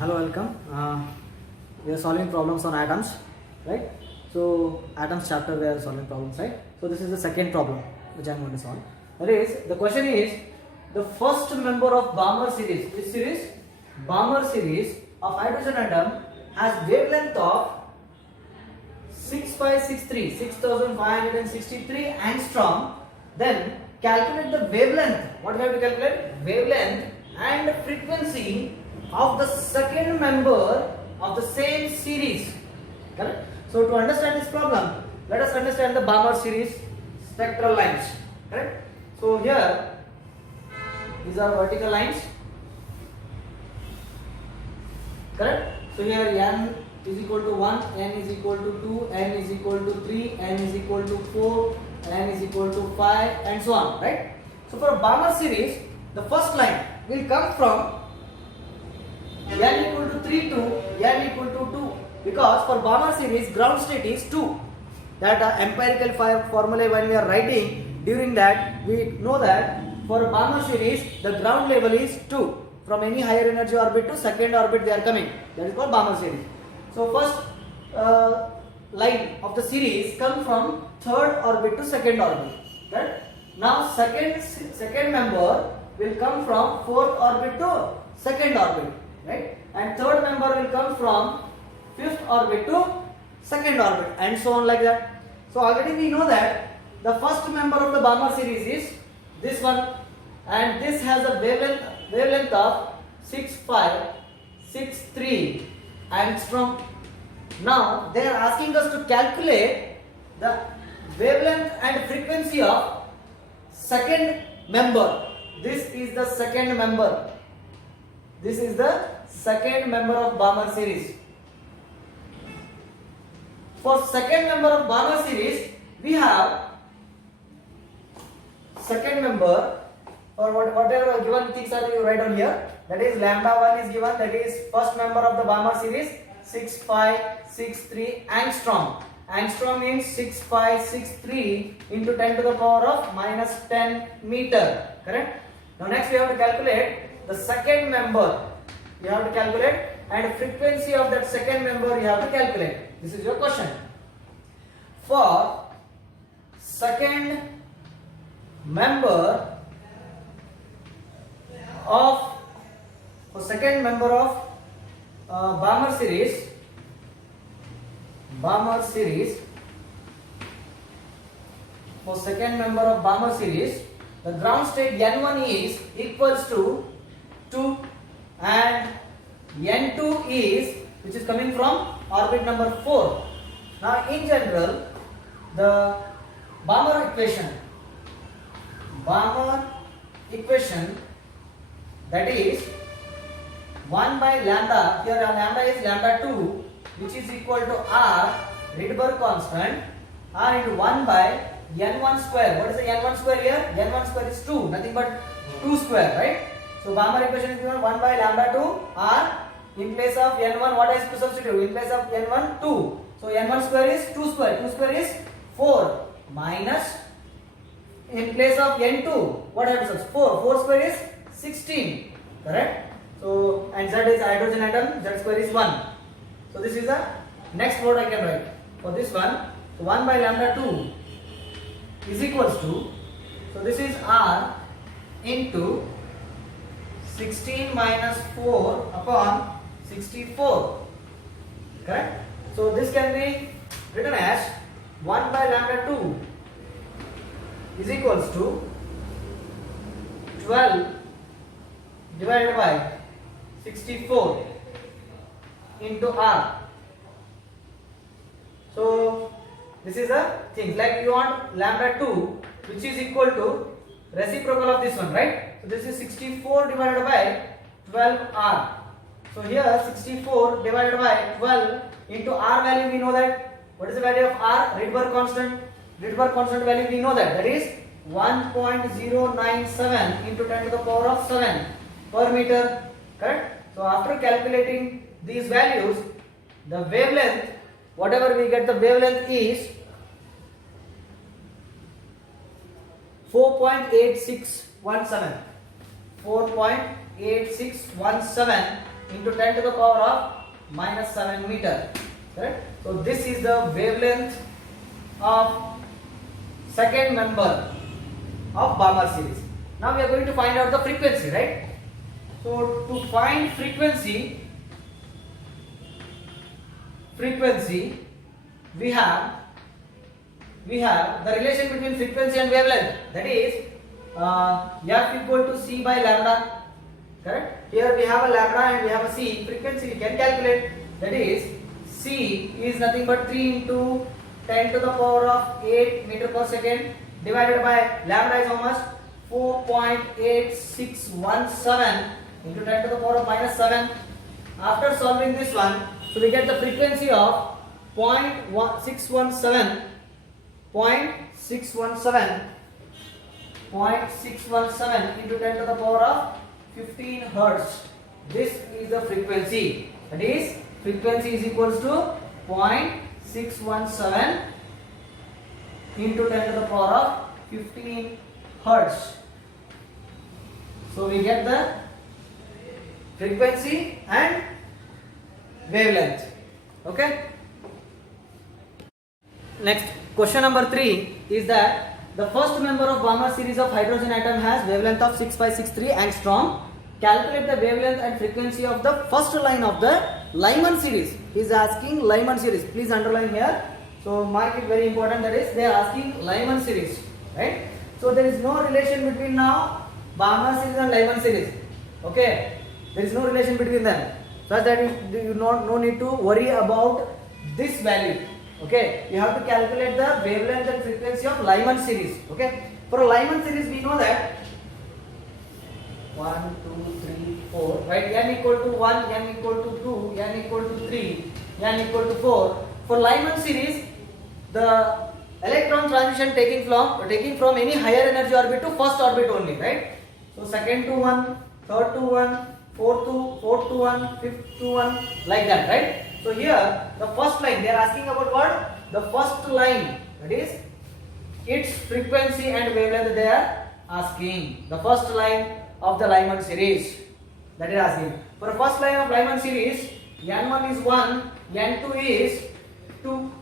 Hello, welcome. We are solving problems on atoms, right? So, atoms chapter we are solving problems, right? So, this is the second problem which I am going to solve. That is, the question is the first member of Balmer series. This series, Balmer series of hydrogen atom has wavelength of 6563 angstrom. Then calculate the wavelength. What we have to calculate? Wavelength and frequency of the second member of the same series. Correct? So to understand this problem, let us understand the Balmer series spectral lines. Correct? So here these are vertical lines. Correct? So here n is equal to 1, n is equal to 2, n is equal to 3, n is equal to 4, n is equal to 5, and so on, right? So for a Balmer series, the first line will come from n equal to 3 to n equal to 2, because for Balmer series ground state is 2. That empirical formula when we are writing, during that we know that for Balmer series the ground level is 2. From any higher energy orbit to second orbit they are coming. That is called Balmer series. So first line of the series come from third orbit to second orbit. Right? Now second member will come from fourth orbit to second orbit. Right? And third member will come from fifth orbit to second orbit, and so on like that. So already we know that the first member of the Balmer series is this one, and this has a wavelength of 6563 angstrom. Now they are asking us to calculate the wavelength and frequency of second member. This is the second member. This is the second member of Balmer series. For second member of Balmer series, we have second member, or whatever given things are you write down here. That is lambda 1 is given. That is first member of the Balmer series, 6563 angstrom. Angstrom means 6563 into 10 to the power of minus 10 meter. Correct? Now next we have to calculate the second member. You have to calculate, and frequency of that second member you have to calculate. This is your question. For second member of Balmer series, for second member of Balmer series, the ground state n1 is equals to 2, and n2 is, which is coming from orbit number 4. Now in general, the Balmer equation, that is 1 by lambda, here lambda is lambda 2, which is equal to r Rydberg constant, r into 1 by n1 square. What is the n1 square here? n1 square is 2, nothing but 2 square, right? So Balmer equation is given 1 by lambda 2 r. In place of n1, what is to substitute? In place of n1, 2. So n1 square is 2 square. 2 square is 4 minus, in place of n2, what I have to substitute? 4. 4 square is 16. Correct? So, and z is hydrogen atom, z square is 1. So this is the next word I can write for this one. So 1 by lambda 2 is equals to, so this is r into 16 minus 4 upon 64. Correct? So this can be written as 1 by lambda 2 is equals to 12 divided by 64 into r. So this is the thing, like you want lambda 2 which is equal to reciprocal of this one, right? So this is 64 divided by 12r. So here 64 divided by 12 into r value, we know that. What is the value of r? Rydberg constant. Rydberg constant value we know that. That is 1.097 into 10 to the power of 7 per meter. Correct? So after calculating these values, the wavelength, whatever we get, the wavelength is 4.8617. 4.8617 into 10 to the power of minus 7 meter. Correct? So this is the wavelength of second member of Balmer series. Now we are going to find out the frequency, right? So to find frequency we have the relation between frequency and wavelength, that is F equal to C by lambda. Correct? Here we have a lambda and we have a C. Frequency we can calculate, that is C is nothing but 3 into 10 to the power of 8 meter per second divided by lambda is how much? 4.8617 into 10 to the power of minus 7. After solving this one, so we get the frequency of 0.617 into 10 to the power of 15 hertz. This is the frequency. That is, frequency is equals to 0.617 into 10 to the power of 15 hertz. So we get the frequency and wavelength. Okay. Next, question number 3 is that the first member of Balmer series of hydrogen atom has wavelength of 6563 angstrom. Calculate the wavelength and frequency of the first line of the Lyman series. He is asking Lyman series. Please underline here. So mark it very important. That is, they are asking Lyman series, right? So there is no relation between now Balmer series and Lyman series. Okay, there is no relation between them. So that you no need to worry about this value. Okay, you have to calculate the wavelength and frequency of Lyman series. Okay, for a Lyman series we know that 1, 2, 3, 4, right? N equal to 1, N equal to 2, N equal to 3, N equal to 4. For Lyman series, the electron transition taking from any higher energy orbit to first orbit only, right? So second to 1, third to 1, fourth to 1, fifth to 1, like that, right? So here the first line, they are asking about what? The first line, that is its frequency and wavelength they are asking. The first line of the Lyman series, that is asking. For the first line of Lyman series, N1 is 1, N2 is 2.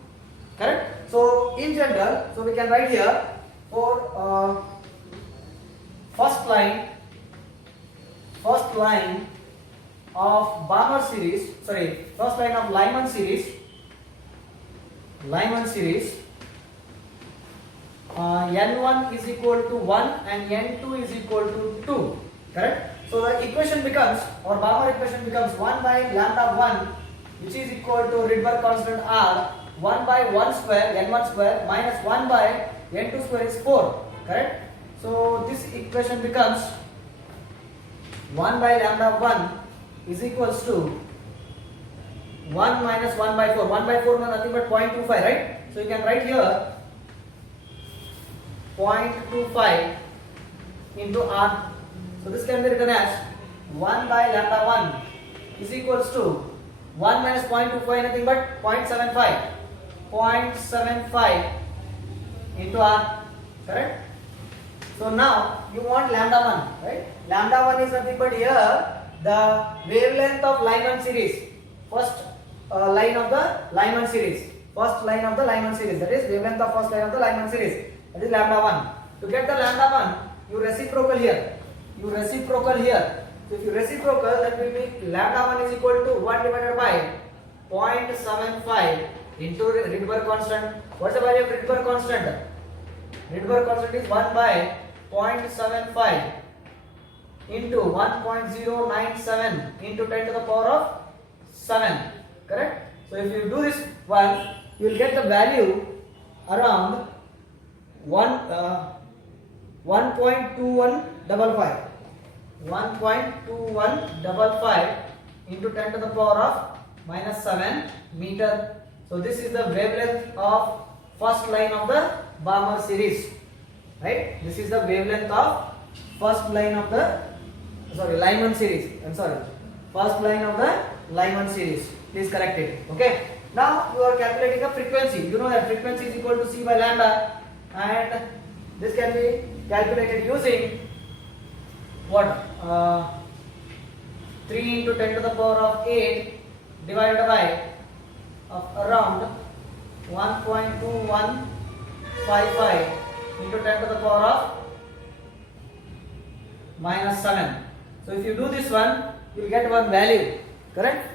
Correct? So in general, so we can write here for first line of Balmer series, first line of Lyman series, N1 is equal to 1 and N2 is equal to 2. Correct? So the equation becomes, or Balmer equation becomes 1 by lambda 1, which is equal to Rydberg constant R, 1 by 1 square, N1 square, minus 1 by N2 square is 4. Correct? So this equation becomes 1 by lambda 1 is equals to 1 minus 1 by 4. 1 by 4 is nothing but 0.25, right? So you can write here 0.25 into R. So this can be written as 1 by lambda 1 is equals to 1 minus 0.25 nothing but 0.75. 0.75 into R. Correct? So now you want lambda 1, right? Lambda 1 is nothing but here the wavelength of Lyman series. First line of the Lyman series. First line of the Lyman series. That is wavelength of first line of the Lyman series. That is lambda 1. To get the lambda 1, you reciprocal here. So if you reciprocal, that will be lambda 1 is equal to 1 divided by 0.75 into Rydberg constant. What's the value of Rydberg constant? Rydberg constant is 1 by 0.75 into 1.097 into 10 to the power of 7. Correct? So if you do this one, you will get the value around 1.2155. 1.2155 into 10 to the power of minus 7 meter. So this is the wavelength of first line of the Balmer series, right? This is the wavelength of first line of the Lyman series. First line of the Lyman series. Please correct it. Okay. Now you are calculating a frequency. You know that frequency is equal to C by lambda, and this can be calculated using what? 3 into 10 to the power of 8 divided by of around 1.2155 into 10 to the power of minus 7. So if you do this one, you will get one value, correct?